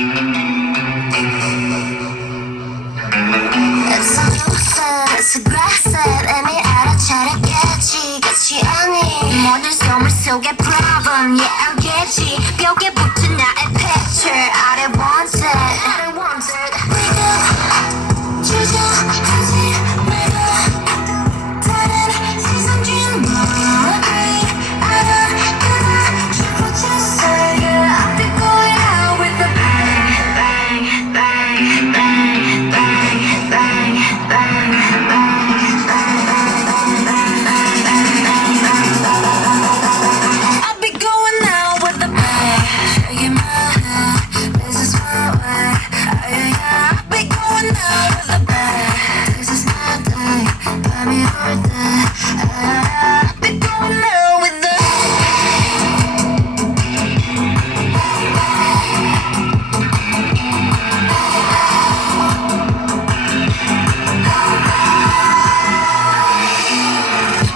It's elusive, it's aggressive 이미 알아차렸겠지 끝이 아닌 모든 소물 속에 problem yeah 알겠지 벽에 붙은 나의 picture I don't want it I don't want it Wake up 주저하지 말고 다른 세상 주인 너 agree I don't give a just say yeah I'll be going out with a bang bang bang bang bang bang I'll be going out with a bang shaking my head this is my way I'll be going out with a bang this is my day 밤이 올때 I'll be going out with a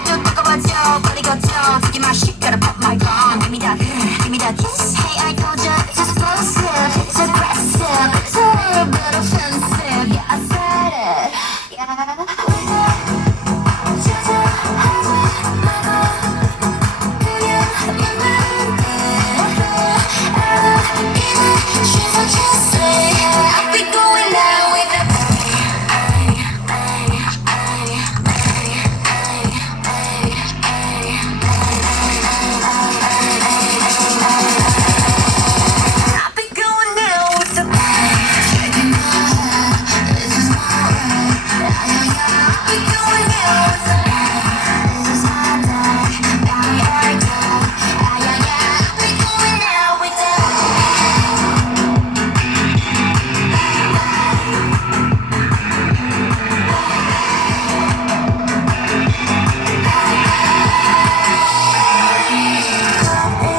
좀 바꿔봐줘 빨리 걷죠 Take my shit gotta pop my gun give me that kiss Hey I told ya it's explosive It's aggressive It's a little bit offensive Yeah I said it Yeah 주저하지 말고 그냥 만나는 듯 She's what you say I'll be going out with a bang bang bang I'll be going out with a bang shaking my head this is my way I'll be going out with a bang this is my day 밤이 올때 I'll be going out with a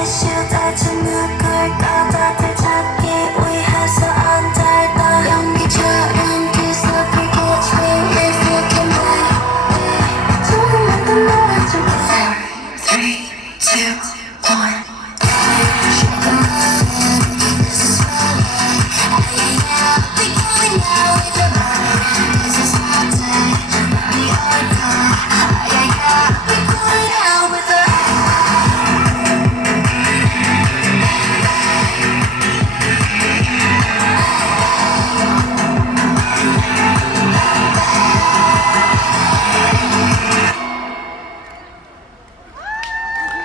이슈 대체 누굴까 다들 찾기 위해서 안달다 연기처럼 뒤섞일 catch me if you can wait 조금만 더 놀아줄게 4, 3, 2, 1